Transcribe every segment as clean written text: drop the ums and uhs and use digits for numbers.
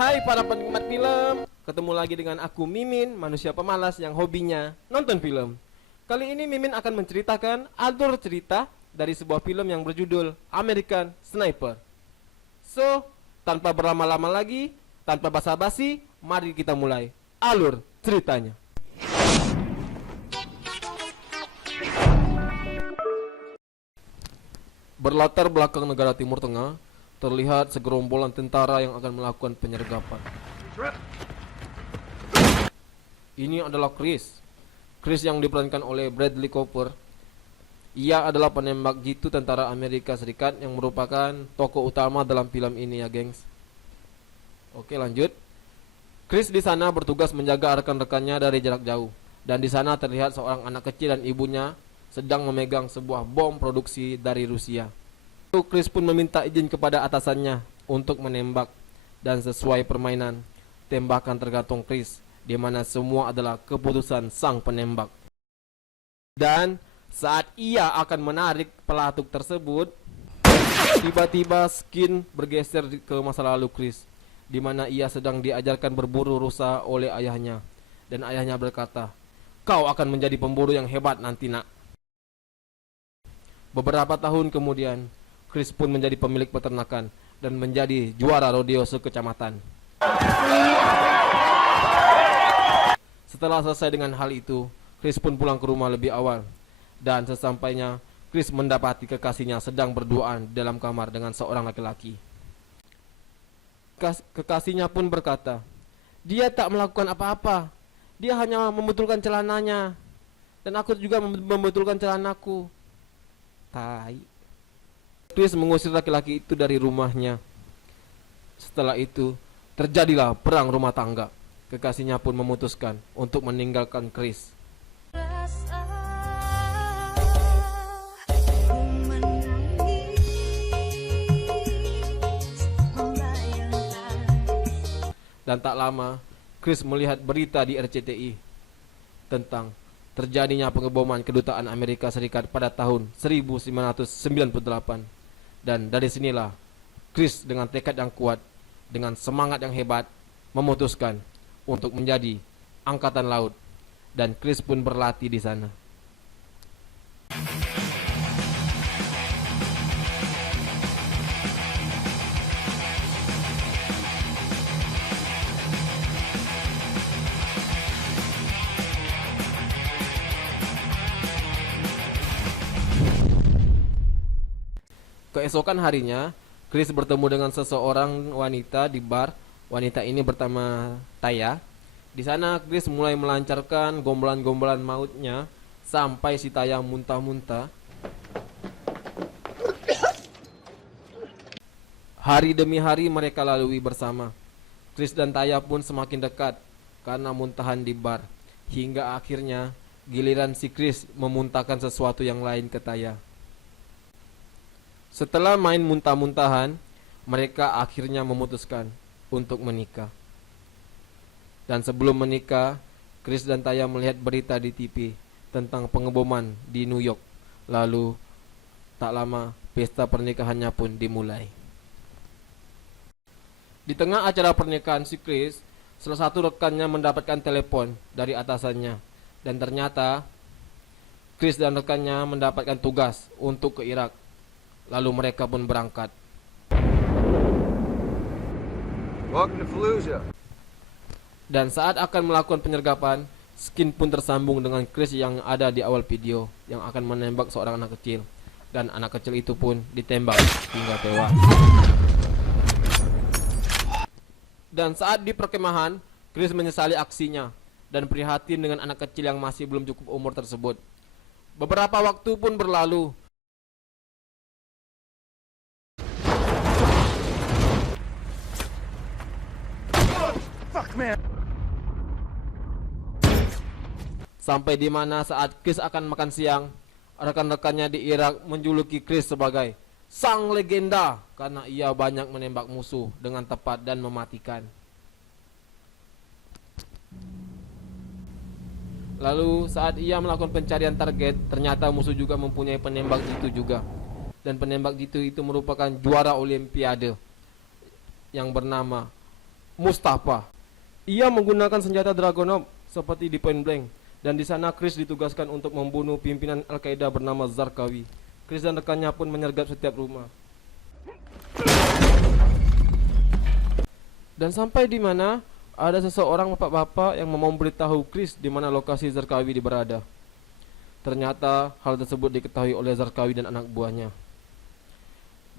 Hai para penikmat film, ketemu lagi dengan aku Mimin, manusia pemalas yang hobinya nonton film. Kali ini Mimin akan menceritakan alur cerita dari sebuah film yang berjudul American Sniper. So, tanpa berlama-lama lagi, tanpa basa-basi, mari kita mulai alur ceritanya. Berlatar belakang negara Timur Tengah, terlihat segerombolan tentara yang akan melakukan penyergapan. Ini adalah Chris. Chris yang diperankan oleh Bradley Cooper. Ia adalah penembak jitu tentara Amerika Serikat yang merupakan tokoh utama dalam film ini ya, gengs. Oke, lanjut. Chris di sana bertugas menjaga rekan-rekannya dari jarak jauh, dan di sana terlihat seorang anak kecil dan ibunya sedang memegang sebuah bom produksi dari Rusia. Chris pun meminta izin kepada atasannya untuk menembak, dan sesuai permainan, tembakan tergantung Chris, di mana semua adalah keputusan sang penembak. Dan saat ia akan menarik pelatuk tersebut, tiba-tiba skin bergeser ke masa lalu Chris, di mana ia sedang diajarkan berburu rusa oleh ayahnya, dan ayahnya berkata, "Kau akan menjadi pemburu yang hebat nanti, nak." Beberapa tahun kemudian, Chris pun menjadi pemilik peternakan dan menjadi juara rodeo sekecamatan. Setelah selesai dengan hal itu, Chris pun pulang ke rumah lebih awal, dan sesampainya Chris mendapati kekasihnya sedang berduaan dalam kamar dengan seorang laki-laki. Kekasihnya pun berkata, "Dia tak melakukan apa-apa, dia hanya membetulkan celananya, dan aku juga membetulkan celanaku." Tai. Chris mengusir laki-laki itu dari rumahnya. Setelah itu, terjadilah perang rumah tangga. Kekasihnya pun memutuskan untuk meninggalkan Chris. Dan tak lama, Chris melihat berita di RCTI tentang terjadinya pengeboman kedutaan Amerika Serikat pada tahun 1998. Dan dari sinilah Chris dengan tekad yang kuat, dengan semangat yang hebat, memutuskan untuk menjadi angkatan laut, dan Chris pun berlatih di sana. Keesokan harinya, Chris bertemu dengan seseorang wanita di bar. Wanita ini bernama Taya. Di sana Chris mulai melancarkan gombalan-gombalan mautnya sampai si Taya muntah-muntah. Hari demi hari mereka lalui bersama. Chris dan Taya pun semakin dekat karena muntahan di bar, hingga akhirnya giliran si Chris memuntahkan sesuatu yang lain ke Taya. Setelah main muntah-muntahan, mereka akhirnya memutuskan untuk menikah. Dan sebelum menikah, Chris dan Taya melihat berita di TV tentang pengeboman di New York. Lalu, tak lama, pesta pernikahannya pun dimulai. Di tengah acara pernikahan si Chris, salah satu rekannya mendapatkan telepon dari atasannya. Dan ternyata, Chris dan rekannya mendapatkan tugas untuk ke Irak. Lalu mereka pun berangkat. Dan saat akan melakukan penyergapan, skin pun tersambung dengan Chris yang ada di awal video, yang akan menembak seorang anak kecil. Dan anak kecil itu pun ditembak hingga tewas. Dan saat di perkemahan, Chris menyesali aksinya dan prihatin dengan anak kecil yang masih belum cukup umur tersebut. Beberapa waktu pun berlalu. Sampai di mana saat Chris akan makan siang, rekan-rekannya di Irak menjuluki Chris sebagai sang legenda karena ia banyak menembak musuh dengan tepat dan mematikan. Lalu saat ia melakukan pencarian target, ternyata musuh juga mempunyai penembak jitu juga. Dan penembak jitu itu merupakan juara Olimpiade yang bernama Mustafa. Ia menggunakan senjata Dragunov seperti di Point Blank, dan di sana Chris ditugaskan untuk membunuh pimpinan Al-Qaeda bernama Zarqawi. Chris dan rekannya pun menyergap setiap rumah. Dan sampai di mana ada seseorang bapak-bapak yang memberitahu Chris di mana lokasi Zarqawi berada. Ternyata hal tersebut diketahui oleh Zarqawi dan anak buahnya.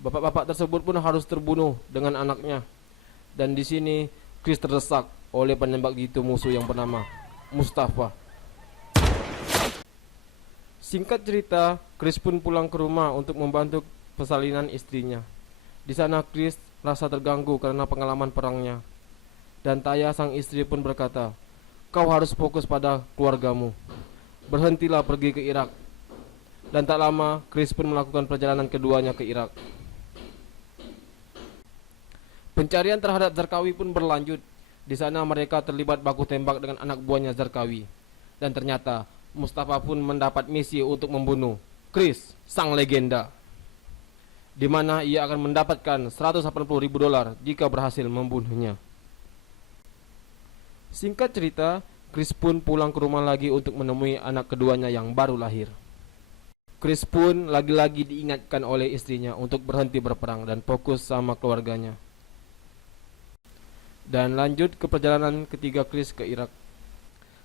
Bapak-bapak tersebut pun harus terbunuh dengan anaknya. Dan di sini Chris terdesak oleh penembak jitu musuh yang bernama Mustafa. Singkat cerita, Chris pun pulang ke rumah untuk membantu persalinan istrinya. Di sana Chris rasa terganggu karena pengalaman perangnya. Dan Taya sang istri pun berkata, "Kau harus fokus pada keluargamu. Berhentilah pergi ke Irak." Dan tak lama Chris pun melakukan perjalanan keduanya ke Irak. Pencarian terhadap Zarqawi pun berlanjut. Di sana mereka terlibat baku tembak dengan anak buahnya Zarqawi. Dan ternyata Mustafa pun mendapat misi untuk membunuh Chris, sang legenda, di mana ia akan mendapatkan $180.000 jika berhasil membunuhnya. Singkat cerita, Chris pun pulang ke rumah lagi untuk menemui anak keduanya yang baru lahir. Chris pun lagi-lagi diingatkan oleh istrinya untuk berhenti berperang dan fokus sama keluarganya. Dan lanjut ke perjalanan ketiga Chris ke Irak.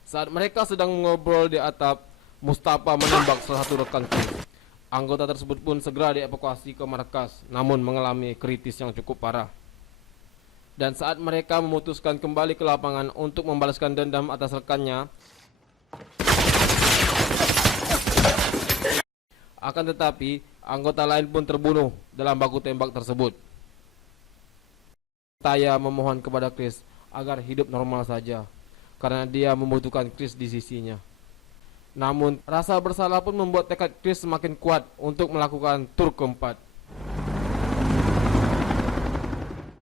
Saat mereka sedang ngobrol di atap, Mustafa menembak salah satu rekan Chris. Anggota tersebut pun segera dievakuasi ke markas, namun mengalami kritis yang cukup parah. Dan saat mereka memutuskan kembali ke lapangan untuk membalaskan dendam atas rekannya, akan tetapi anggota lain pun terbunuh dalam baku tembak tersebut. Taya memohon kepada Chris agar hidup normal saja, karena dia membutuhkan Chris di sisinya. Namun rasa bersalah pun membuat tekad Chris semakin kuat untuk melakukan tur keempat.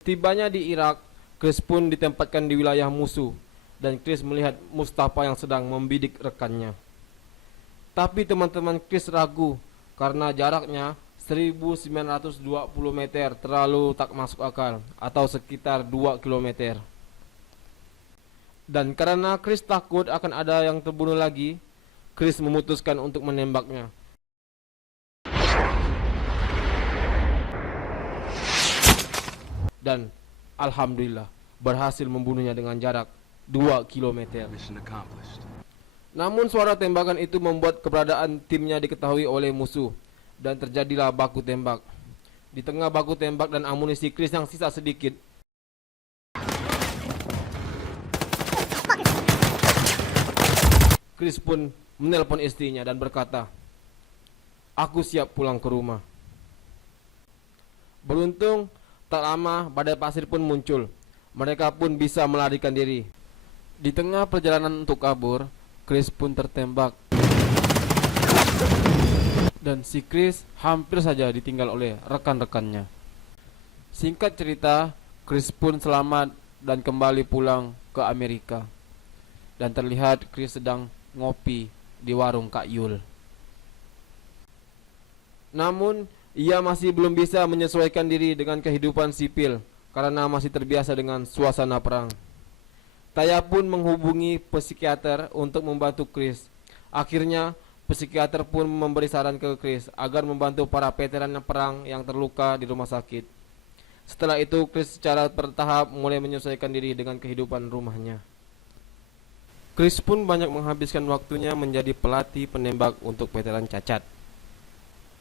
Tibanya di Irak, Chris pun ditempatkan di wilayah musuh, dan Chris melihat Mustafa yang sedang membidik rekannya. Tapi teman-teman Chris ragu karena jaraknya 1920 meter terlalu tak masuk akal, atau sekitar 2 km. Dan karena Chris takut akan ada yang terbunuh lagi, Chris memutuskan untuk menembaknya. Dan alhamdulillah berhasil membunuhnya dengan jarak 2 km. Namun suara tembakan itu membuat keberadaan timnya diketahui oleh musuh, dan terjadilah baku tembak. Di tengah baku tembak dan amunisi Chris yang sisa sedikit, Chris pun menelpon istrinya dan berkata, "Aku siap pulang ke rumah." Beruntung, tak lama badai pasir pun muncul. Mereka pun bisa melarikan diri. Di tengah perjalanan untuk kabur, Chris pun tertembak. Dan si Chris hampir saja ditinggal oleh rekan-rekannya. Singkat cerita, Chris pun selamat dan kembali pulang ke Amerika. Dan terlihat Chris sedang ngopi di warung Kak Yul. Namun ia masih belum bisa menyesuaikan diri dengan kehidupan sipil karena masih terbiasa dengan suasana perang. Taya pun menghubungi psikiater untuk membantu Chris. Akhirnya psikiater pun memberi saran ke Chris agar membantu para veteran perang yang terluka di rumah sakit. Setelah itu Chris secara bertahap mulai menyesuaikan diri dengan kehidupan rumahnya. Chris pun banyak menghabiskan waktunya menjadi pelatih penembak untuk veteran cacat.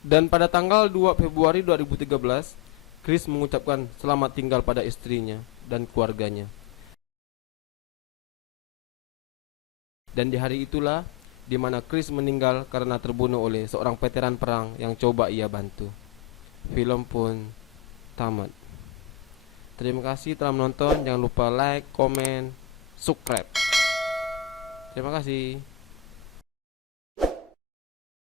Dan pada tanggal 2 Februari 2013, Chris mengucapkan selamat tinggal pada istrinya dan keluarganya. Dan di hari itulah di mana Chris meninggal karena terbunuh oleh seorang veteran perang yang coba ia bantu. Film pun tamat. Terima kasih telah menonton. Jangan lupa like, komen, subscribe. Terima kasih.